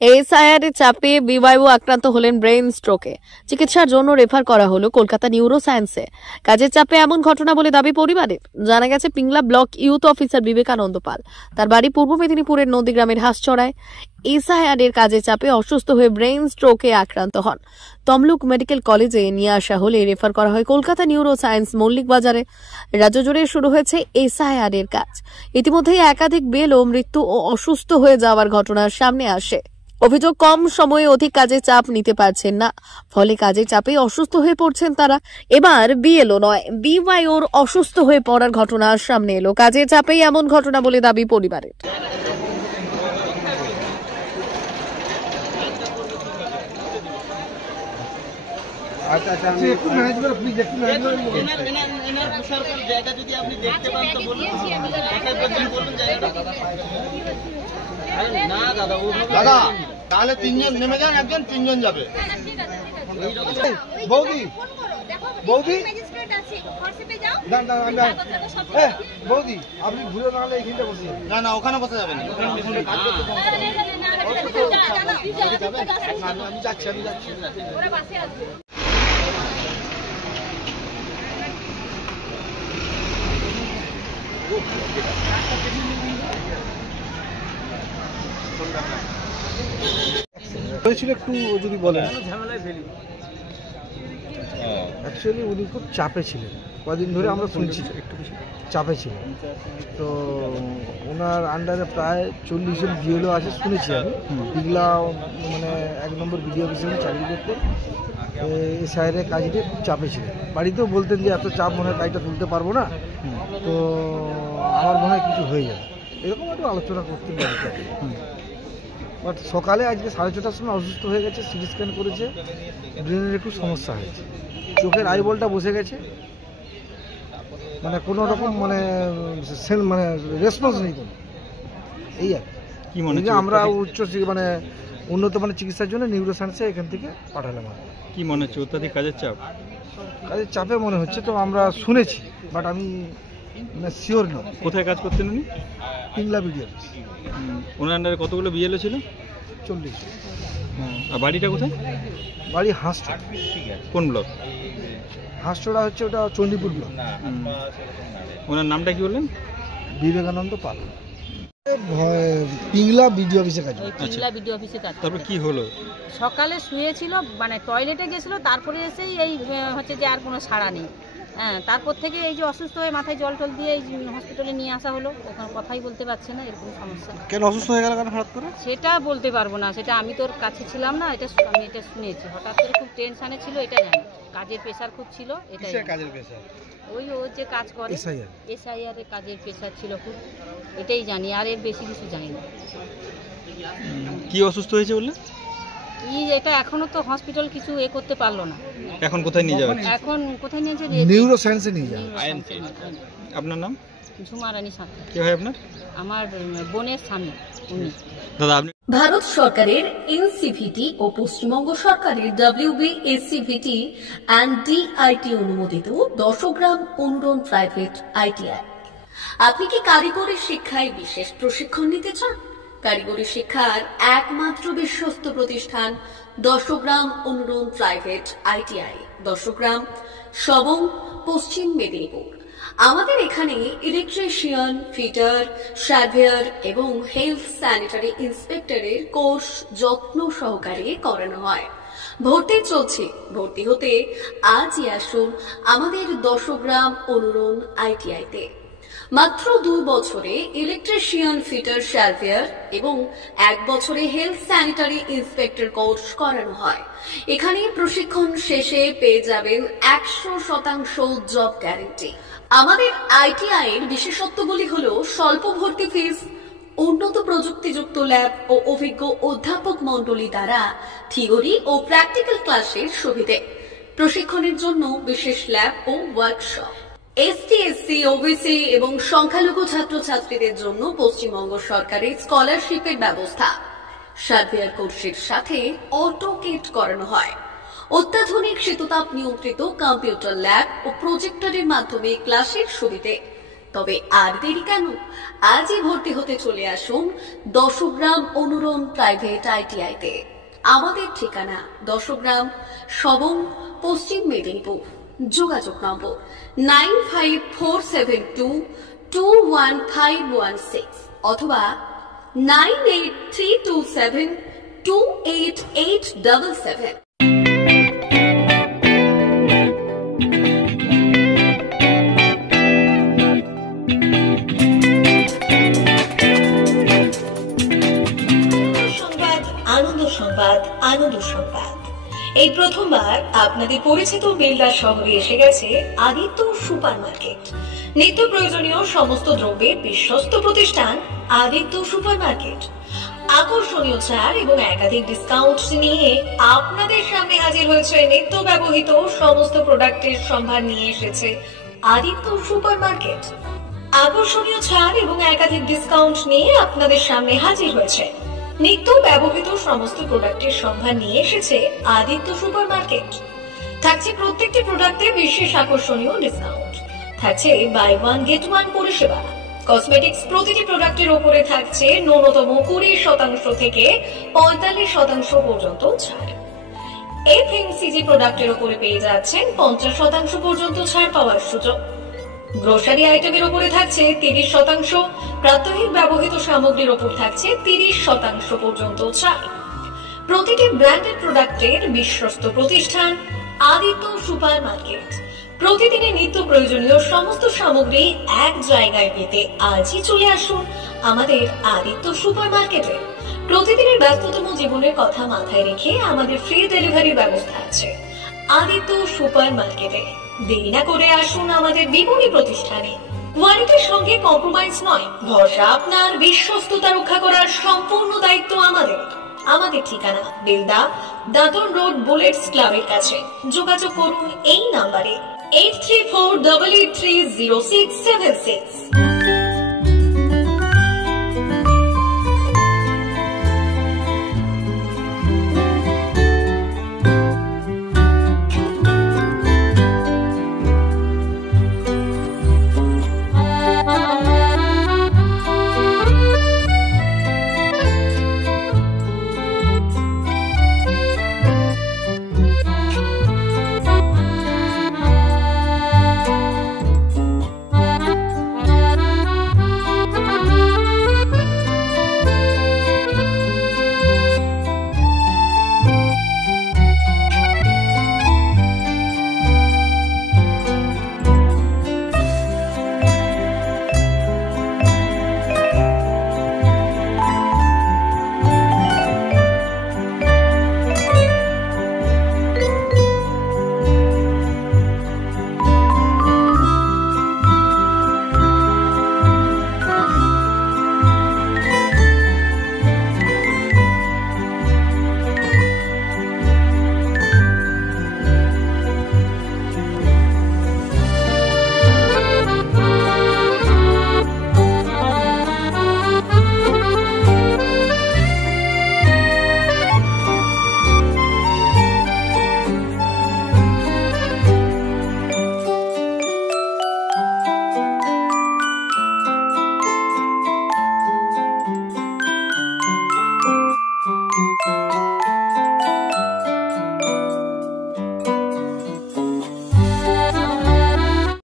এসআইআরের চাপে বিবায়ু আক্রান্ত হলেন ব্রেন স্ট্রোকে। চিকিৎসার জন্য রেফার করা হলো কলকাতা নিউরো সায়েন্সে। কাজের চাপে এমন ঘটনা বলে দাবি পরিবারের। জানা গেছে Pingla block youth officer Vivekananda Pal, তার বাড়ি পূর্ব মেদিনীপুরের নন্দীগ্রামের হাঁসচড়ায়। এসআইআরের কাজের চাপে অসুস্থ হয়ে ব্রেন স্ট্রোকে আক্রান্ত হন। তমলুক মেডিকেল কলেজে নিয়ে আসা হলে রেফার করা হয় কলকাতা নিউরো সায়েন্স মল্লিক বাজারে। রাজ্য জুড়ে শুরু হয়েছে এসআইআরের কাজ। ইতিমধ্যেই একাধিক বেল ও মৃত্যু ও অসুস্থ হয়ে যাওয়ার ঘটনা সামনে আসে। অভিযোগ, কম সময়ে অধিক কাজের চাপ নিতে পারছেন না, ফলে কাজের চাপে অসুস্থ হয়ে পড়ছেন তারা। এবার বিএলও নয়, বিওয়াইওর অসুস্থ হয়ে পড়ার ঘটনা সামনে এলো। কাজের চাপেই এমন ঘটনা বলে দাবি পরিবারের। দাদা তাহলে তিনজন নেমে যান, একজন তিনজন যাবে। বৌদি বৌদি বৌদি আপনি ঘুরে নাহলে এইখানটা বসে না, না ওখানে বসে যাবেন। আমি যাচ্ছি, আমি যাচ্ছি। হয়েছিল একটু যদি বলেন। অ্যাকচুয়ালি উনি খুব চাপে ছিলেন, কদিন ধরে আমরা শুনছি একটু চাপে ছিলেন। তো ওনার আন্ডারে প্রায় 40 জন বিএলও আছে শুনেছি আমি। এগুলা মানে 1 নম্বর বিডিও অফিসে চাকরি করতে এসআইআরের কাজটি খুব চাপে ছিলেন। বাড়িতেও বলতেন যে এত চাপ মনে হয় কাজটা তুলতে পারবো না, তো আমার মনে হয় কিছু হয়ে যাবে, এরকম একটু আলোচনা করতে পারি। বাট সকালে আজকে 6:30টার সময় অসুস্থ হয়ে গেছে, সিটি স্ক্যান করেছে, ব্রেনের একটু সমস্যা হয়েছে, চোখের আইবলটা বসে গেছে, মানে কোনো রকম মানে রেসপন্স নেই কোনো, এই আর কি। মনে হয় আমরা উচ্চ মানে উন্নত মানের চিকিৎসার জন্য নিউরো সায়েন্সে এখান থেকে পাঠালাম। কি মনে হচ্ছে, অত্যাধিক কাজের চাপ? কাজের চাপে মনে হচ্ছে, তো আমরা শুনেছি, বাট আমি মানে শিওর না। কোথায় কাজ করতেন উনি? পিংলা বিডিও। ওনার আন্ডারে কতগুলো বিএলও ছিল? 40। আর বাড়িটা কোথায়? বাড়ি হাঁসচড়া। কোন ব্লক? হাঁসচড়া হচ্ছে ওটা চণ্ডীপুর ব্লক। ওনার নামটা কি বললেন? বিবেকানন্দ পাল। পিংলা বিডিও অফিসে কাজ। পিংলা বিডিও অফিসে কাজ। তারপর কি হলো? সকালে শুয়েছিল, মানে টয়লেটে গেছিল, তারপরে এসেই এই হচ্ছে যে আর কোনো সাড়া নেই। হ্যাঁ, তারপর থেকে এই যে অসুস্থ হয়ে মাথায় জল টল দিয়ে এই হসপিটালে নিয়ে আসা হলো। ওখানে কথাই বলতে পারছে না, এরকম সমস্যা। কেন অসুস্থ হয়ে গেল কেন হঠাৎ করে সেটা বলতে পারবো না, সেটা আমি তোর কাছে ছিলাম না, আমি এটা শুনেছি। হঠাৎ করে খুব টেনশানে ছিল, এটা জানি। কাজের প্রেশার খুব ছিল, এটাই। কাজের প্রেশার? ওই ও যে কাজ করে এসআইআর এর কাজের প্রেশার ছিল খুব, এটাই জানি, আর এর বেশি কিছু জানি না। কি অসুস্থ হয়েছে বললে? এটা এখনো তো হসপিটাল কিছু করতে পারলো না। এখন কোথায় নিয়ে যাবেন? এখন কোথায় নিয়ে যাবে? নিউরো সায়েন্সে নিয়ে যাবে। আপনার নাম? ঝুমা রানী সাঁতরা। কে হয় আপনার? আমার বোনের স্বামী উনি। দাদা আপনি? ভারত সরকারের এনসিভিটি ও পশ্চিমবঙ্গ সরকারের WBSCVT অ্যান্ড DIT অনুমোদিত 10 গ্রাম অনুরণ প্রাইভেট ITI। আপনি কি কারিগরি শিক্ষায় বিশেষ প্রশিক্ষণ নিতে চান? কারিগরি শিক্ষার একমাত্র বিশ্বস্ত প্রতিষ্ঠান 10 গ্রাম অনুরণ প্রাইভেট ITI, 10 গ্রাম, সবং, পশ্চিম মেদিনীপুর। আমাদের এখানে ইলেকট্রিশিয়ান, ফিটার, সার্ভেয়ার এবং হেলথ স্যানিটারি ইন্সপেক্টরের কোর্স যত্ন সহকারে করানো হয়। ভর্তি চলছে। ভর্তি হতে আজই আসুন আমাদের 10 গ্রাম অনুরণ ITI-তে। মাত্র 2 বছরে ইলেকট্রিশিয়ান, ফিটার, সার্ভেয়ার এবং 1 বছরে হেলথ স্যানিটারি ইন্সপেক্টর কোর্স করানো হয়। এখানে প্রশিক্ষণ শেষে পেয়ে যাবেন 100% জব গ্যারান্টি। আমাদের ITI এর বিশেষত্বগুলি হলো স্বল্প ভর্তি ফিস, উন্নত প্রযুক্তিযুক্ত ল্যাব ও অভিজ্ঞ অধ্যাপক মণ্ডলী দ্বারা থিওরি ও প্র্যাকটিক্যাল ক্লাসের সুবিধে, প্রশিক্ষণের জন্য বিশেষ ল্যাব ও ওয়ার্কশপ, ST, SC, OBC এবং সংখ্যালঘু ছাত্রছাত্রীদের জন্য পশ্চিমবঙ্গ সরকারের স্কলারশিপের ব্যবস্থা। সার্ভেয়ার কোর্সের সাথে অটোকেট করানো হয়। অত্যাধুনিক শীততাপ নিয়ন্ত্রিত কম্পিউটার ল্যাব ও প্রজেক্টরের মাধ্যমে ক্লাসের সুবিধে। তবে আর দেরি কেন, আজই ভর্তি হতে চলে আসুন দশগ্রাম অনুরণ প্রাইভেট ITI-তে। আমাদের ঠিকানা দশগ্রাম, সবং, পশ্চিম মেদিনীপুর। যোগাযোগ নম্বর 9547221516 অথবা 9832728877। আনন্দ সংবাদ, আনন্দ সংবাদ। এই প্রথমবার আপনাদের পরিচিত বেলদা শহরে এসে গেছে আদিত্য সুপার মার্কেট। নিত্য প্রয়োজনীয় সমস্ত দ্রব্যের বিশ্বস্ত প্রতিষ্ঠান আদিত্য সুপার মার্কেট। আকর্ষণীয় ছাড় এবং একাধিক ডিসকাউন্ট নিয়ে আপনাদের সামনে হাজির হয়েছে। নিত্য ব্যবহৃত সমস্ত প্রোডাক্টের সম্ভার নিয়ে এসেছে আদিত্য সুপার মার্কেট। আকর্ষণীয় ছাড় এবং একাধিক ডিসকাউন্ট নিয়ে আপনাদের সামনে হাজির হয়েছে। নিত্য ব্যবহৃত সমস্ত প্রোডাক্টের সম্ভার নিয়ে এসেছে আদিত্য সুপার মার্কেট। থাকছে প্রত্যেকটি প্রোডাক্টে বিশেষ আকর্ষণীয় ডিসকাউন্ট, থাকছে বাই ওয়ান গেট ওয়ান পরিষেবা। কসমেটিক্স প্রতিটি প্রোডাক্টের উপরে থাকছে ন্যূনতম 20% থেকে 45% পর্যন্ত ছাড়। FMCG প্রোডাক্টের উপরে পেয়ে যাচ্ছেন 50% পর্যন্ত ছাড় পাওয়ার সুযোগ। গ্রোসারি আইটেমের উপরে থাকছে 30%, প্রাত্যহিক ব্যবহৃত সামগ্রীর উপর থাকছে 30% পর্যন্ত ছাড়। প্রতিটি ব্র্যান্ডেড প্রোডাক্টের বিশ্বস্ত প্রতিষ্ঠান আদিত্য সুপার মার্কেট। প্রতিদিনের নিত্য প্রয়োজনীয় সমস্ত সামগ্রী এক জায়গায় পেতে আজই চলে আসুন আমাদের আদিত্য সুপার মার্কেটে। প্রতিদিনের ব্যস্ততম জীবনের কথা মাথায় রেখে আমাদের ফ্রি ডেলিভারির ব্যবস্থা আছে আদিত্য সুপার মার্কেটে। দেরি না করে আসুন আমাদের বিপণী প্রতিষ্ঠানে। কোয়ালিটির সঙ্গে কম্প্রোমাইজ নয়, ভরসা আপনার, বিশ্বস্ততা রক্ষা করার সম্পূর্ণ দায়িত্ব আমাদের। আমাদের ঠিকানা বেলদা, দাদন রোড, বুলেটস ক্লাবের কাছে। যোগাযোগ করুন এই নাম্বারে 8348830676।